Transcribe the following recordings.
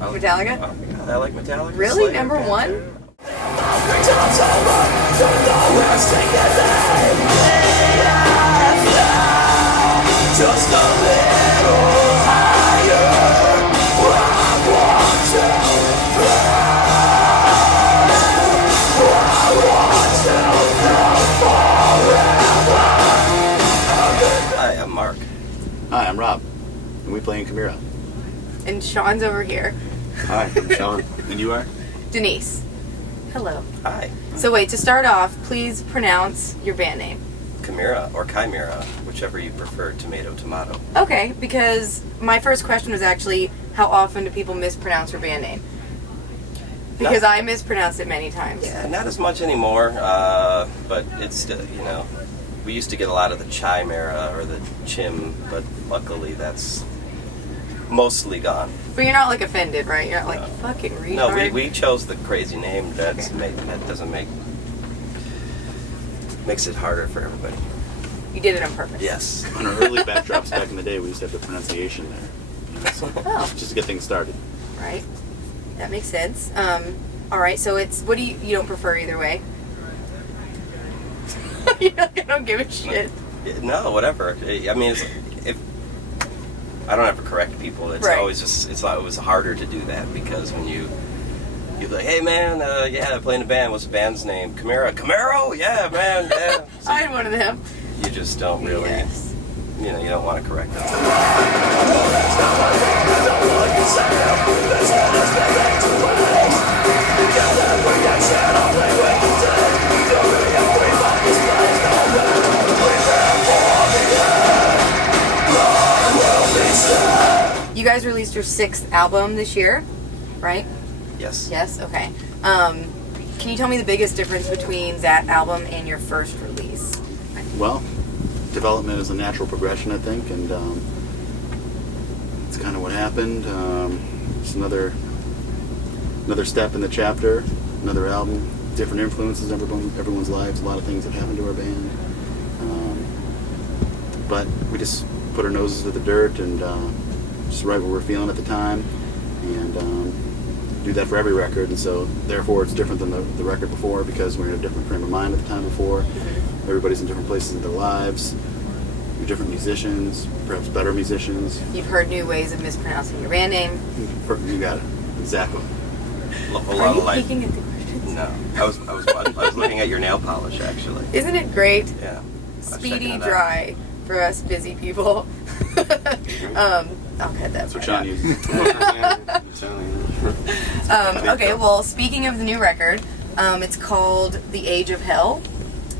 Metallica? Oh, I like Metallica. Really? Slayer, Number Panther. one? Just a little higher. I want to Hi, I'm Mark. Hi, I'm Rob, and we play in Chimaira. And Sean's over here. Hi, I'm Sean. And you are? Denise. Hello. Hi. So wait, to start off, please pronounce your band name. Chimaira or Chimaira, whichever you prefer, tomato. Okay, because my first question was actually, how often do people mispronounce your band name? Because I mispronounced it many times. Yeah, not as much anymore, but it's still, you know, we used to get a lot of the Chimaira or the Chim, but luckily that's mostly gone. But you're not like offended, right? You're not like, fucking retard. No, we chose the crazy name. That doesn't makes it harder for everybody. You did it on purpose. Yes. On our early backdrops back in the day, we used to have the pronunciation there. You know, so just to get things started. Right. That makes sense. Alright, so it's, what do you don't prefer either way? You're like, I don't give a shit. No, whatever. I mean, if I don't have to correct people, it's Right. always just it was harder to do that because when you're like, hey man, yeah, I play in a band. What's the band's name? Chimaira. Camaro? Yeah, man. Yeah. So I had one of them. you just don't really, Yes. you know, you don't want to correct them. You guys released your 6th album this year, right? Yes. Yes? Okay. Can you tell me the biggest difference between that album and your first release? Well, development is a natural progression, I think, and it's kind of what happened. It's another step in the chapter, another album, different influences in everyone's lives, a lot of things have happened to our band. But we just put our noses to the dirt and just write what we're feeling at the time, and do that for every record. And so, therefore, it's different than the record before because we're in a different frame of mind at the time before. Everybody's in different places in their lives. We're different musicians, perhaps better musicians. You've heard new ways of mispronouncing your band name. You got it, exactly. A whole Are lot you of life. peeking at the questions? No, I was looking at your nail polish actually. Isn't it great? Yeah. I was Speedy checking it out. dry for us busy people. I'll cut that. That's what part Sean out. uses. Okay, well, speaking of the new record, it's called The Age of Hell,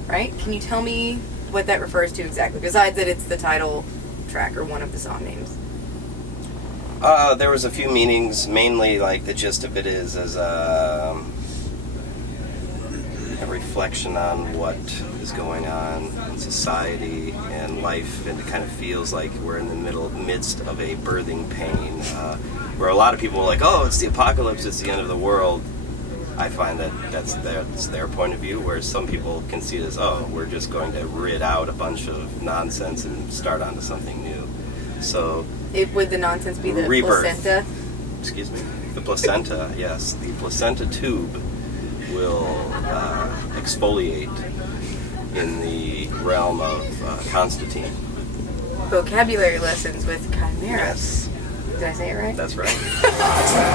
right? Can you tell me what that refers to exactly, besides that it's the title track or one of the song names? There was a few meanings, mainly like the gist of it is as a reflection on what is going on in society and life, and it kind of feels like we're in the midst of a birthing pain, where a lot of people are like, oh, it's the apocalypse, it's the end of the world. I find that's their point of view, whereas some people can see it as, oh, we're just going to rid out a bunch of nonsense and start onto something new. So Would the nonsense be the Rebirth. placenta? Excuse me? The placenta, yes. The placenta tube will exfoliate in the realm of Constantine. Vocabulary lessons with Chimaira. Yes, Did I say it right? that's right.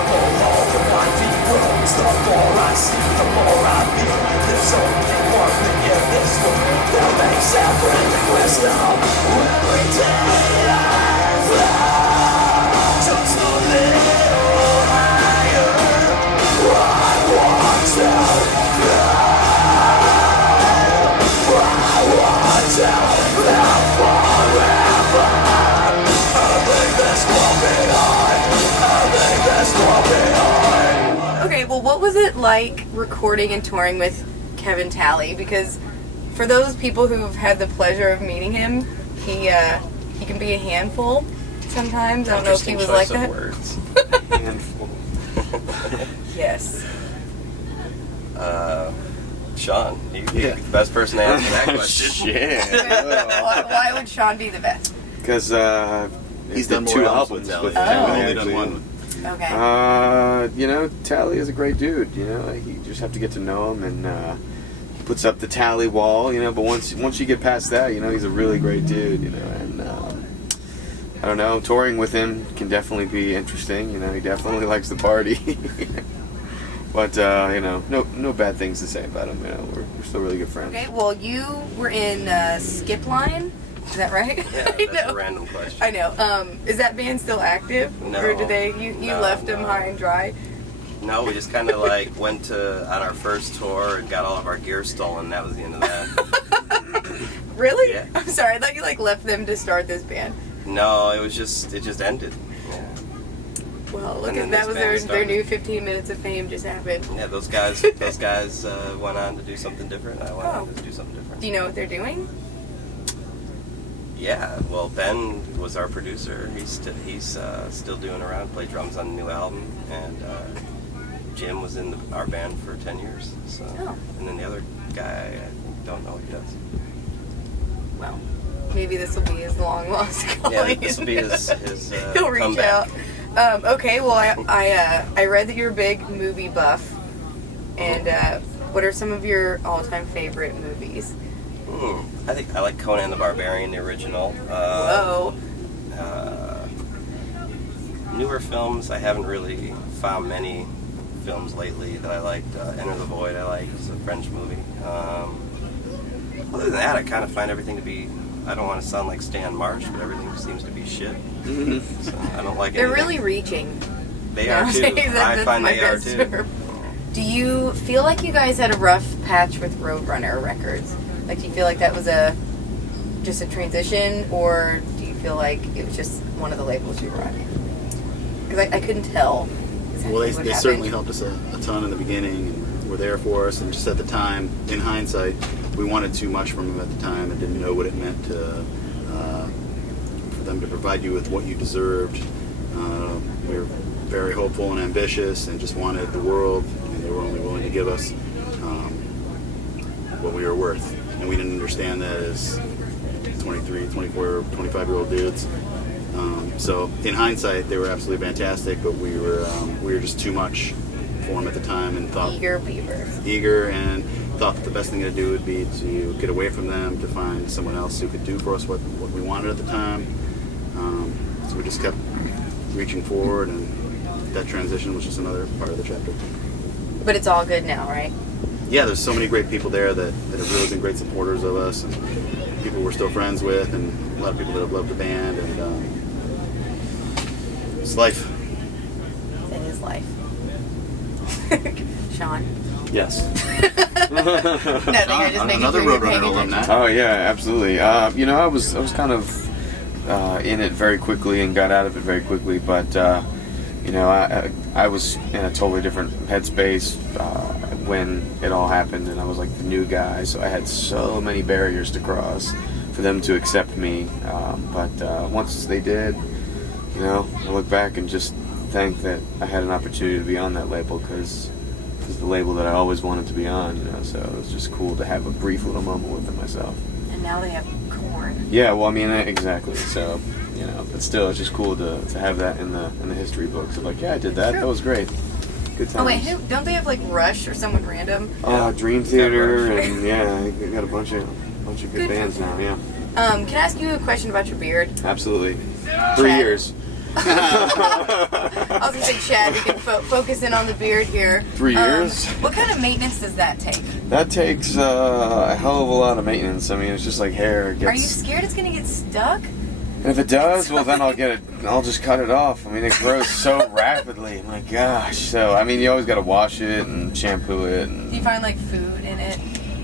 Okay, well, what was it like recording and touring with Kevin Talley? Because for those people who've had the pleasure of meeting him, he can be a handful sometimes. I don't know if he was like that. Words. Handful. Yes. Sean, you're Yeah. the best person to answer that question. Shit. Why would Sean be the best? Because He's done more two albums albums with with I've Kevin, only done actually. one. Okay. You know, Tally is a great dude. You know, like, you just have to get to know him, and he puts up the Tally wall. You know, but once you get past that, you know, he's a really great dude. You know, and I don't know, touring with him can definitely be interesting. You know, he definitely likes to party. But you know, no bad things to say about him. You know, we're still really good friends. Okay, well, you were in Skip Line. Is that right? Yeah, that's a random question. I know. Is that band still active? No. Or did you left them high and dry? No, we just kind of like went on our first tour and got all of our gear stolen. That was the end of that. Really? Yeah. I'm sorry. I thought you like left them to start this band. No, it just ended. Yeah. Well, look And at then that this was band their started. new 15 minutes of fame just happened. Yeah, those guys went on to do something different. I went on to do something different. Do you know what they're doing? Yeah, well, Ben was our producer. He's still doing around, played drums on the new album, and Jim was in our band for 10 years. So, and then the other guy, I don't know what he does. Well, maybe this will be his long lost calling. Yeah, this will be his He'll reach comeback. out. Okay, well, I read that you're a big movie buff, and what are some of your all-time favorite movies? I think I like Conan the Barbarian, the original. Whoa. Newer films, I haven't really found many films lately that I liked. Enter the Void, I like. It's a French movie. Other than that, I kind of find everything to be. I don't want to sound like Stan Marsh, but everything seems to be shit. So I don't like it. They're really reaching. They are too. I find they are too. Do you feel like you guys had a rough patch with Roadrunner Records? Like, do you feel like that was just a transition, or do you feel like it was just one of the labels you were on? Because I couldn't tell. Exactly Well, what they happened. certainly helped us a ton in the beginning, and were there for us. And just at the time, in hindsight, we wanted too much from them at the time and didn't know what it meant to for them to provide you with what you deserved. We were very hopeful and ambitious, and just wanted the world, and they were only willing to give us what we were worth. And we didn't understand that as 23, 24, 25-year-old dudes. So in hindsight, they were absolutely fantastic, but we were just too much for them at the time, and thought Eager beavers. and thought that the best thing to do would be to get away from them, to find someone else who could do for us what we wanted at the time. So we just kept reaching forward, and that transition was just another part of the chapter. But it's all good now, right? Yeah, there's so many great people there that have really been great supporters of us, and people we're still friends with, and a lot of people that have loved the band, and it's life. It is life. Sean? Yes. Nothing, I'm just making Another sure you're Roadrunner paying alumni. attention. Oh yeah, absolutely. You know, I was kind of in it very quickly and got out of it very quickly, but you know, I was in a totally different headspace when it all happened, and I was like the new guy, so I had so many barriers to cross for them to accept me. But once they did, you know, I look back and just thank that I had an opportunity to be on that label, because it's the label that I always wanted to be on, you know, so it was just cool to have a brief little moment with them myself. And now they have corn. Yeah, well, I mean, exactly, so, you know, but still, it's just cool to have that in the history books of like, yeah, I did that, that was great. Good times. Oh wait, don't they have like Rush or someone random? Dream Theater, and yeah, they got a bunch of good bands now, yeah. Can I ask you a question about your beard? Absolutely. 3 years. I was gonna say, Chad, we can focus in on the beard here. 3 years? What kind of maintenance does that take? That takes a hell of a lot of maintenance. I mean, it's just like hair. It gets, Are you scared it's gonna get stuck? and if it does, well, then I'll just cut it off. I mean, it grows so rapidly. My gosh. So, I mean, you always got to wash it and shampoo it. And, Do you find like food in it?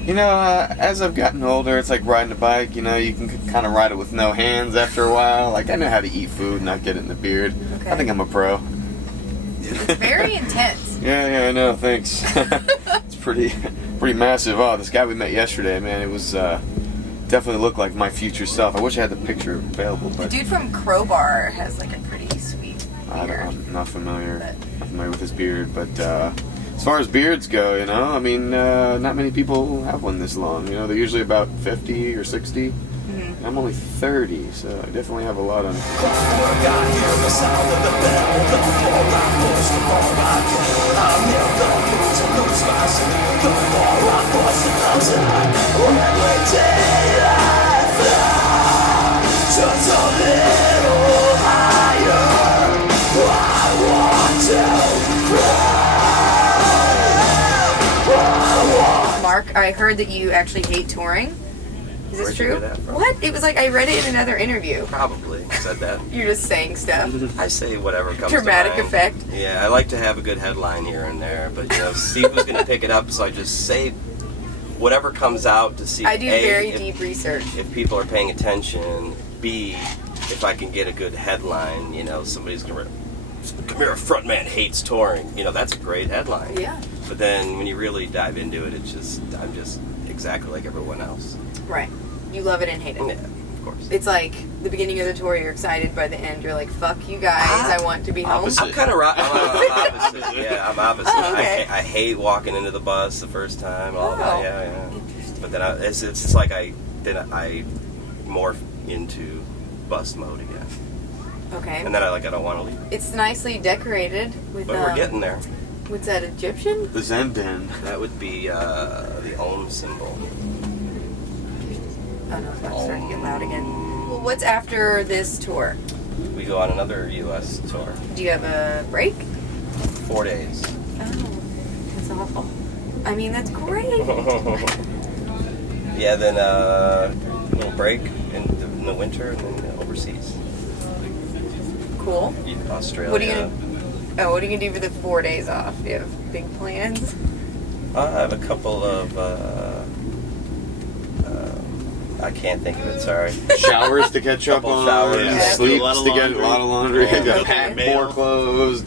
you know, as I've gotten older, it's like riding a bike. You know, you can kind of ride it with no hands after a while. Like, I know how to eat food and not get it in the beard. Okay. I think I'm a pro. It's very intense. Yeah, I know. Thanks. It's pretty massive. Oh, this guy we met yesterday, man, it was definitely looked like my future self. I wish I had the picture available, The but dude from Crowbar has like a pretty sweet beard. I'm not familiar with his beard. But as far as beards go, you know, I mean, not many people have one this long. You know, they're usually about 50 or 60. Mm-hmm. I'm only 30, so I definitely have a lot on. Just a little higher. I want to. Mark, I heard that you actually hate touring. Is this Where'd you true? hear that from? What? It was like I read it in another interview. Probably said that. You're just saying stuff. I say whatever comes Dramatic to mind. effect. Yeah, I like to have a good headline here and there, but Steve was going to pick it up, so I just say whatever comes out to see. I do A, very if, deep research. if people are paying attention. B, if I can get a good headline, somebody's going to. Chimaira frontman hates touring. That's a great headline. Yeah. But then when you really dive into it, I'm just exactly like everyone else. Right. You love it and hate it. Yeah, of course. It's like the beginning of the tour, you're excited. By the end, you're like, fuck you guys, I want to be home. Opposite. I'm kind of I'm opposite. Yeah, I'm opposite. Oh, okay. I hate walking into the bus the first time. All Oh. that. Yeah. Interesting. But then it's like I morph into bus mode again, Okay. and then I don't want to leave. It's nicely decorated with. But we're getting there. What's that, Egyptian? The Zen bin. That would be the Om symbol. Oh no, it's about to start to get loud again. Well, what's after this tour? We go on another U.S. tour. Do you have a break? 4 days. Oh, that's awful. I mean, that's great. Yeah, then a little break in the winter, and then overseas. Cool. Australia. What are you gonna do for the 4 days off? Do you have big plans? I have a couple of. I can't think of it. Sorry. Showers to catch up Couple on. showers. Yeah. Sleeps Do a lot of to get a laundry. lot of laundry. Yeah. Gotta Okay. pack Mail. more clothes.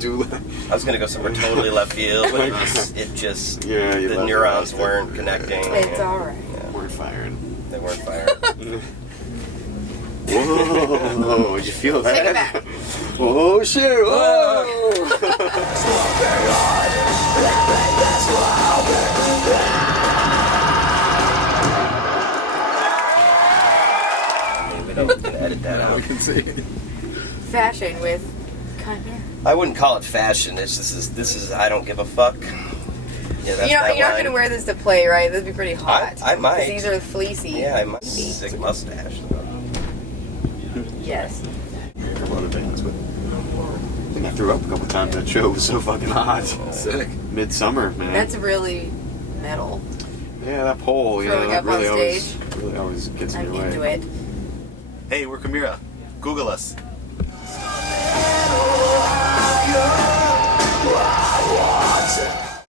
I was gonna go somewhere totally left field, but it just Yeah, you the left neurons it. weren't connecting. It's all right. Yeah, Weren't firing. they weren't firing. Whoa! Did you feel that? Take it back. Oh shit! Whoa! We can edit that out. can see. Fashion with Chimaira. I wouldn't call it fashion. This is. I don't give a fuck. Yeah, that's You're that not line. gonna wear this to play, right? That'd be pretty hot. I might. 'Cause these are fleecy. Yeah, I might. Sick mustache. Yes. A couple other bands, but I think I threw up a couple times. That show was so fucking hot. sick. Midsummer, man. That's really metal. Yeah, that pole. Throwing that up on really always gets in I'm your way. into it. Hey, we're Chimaira. Google us. Higher.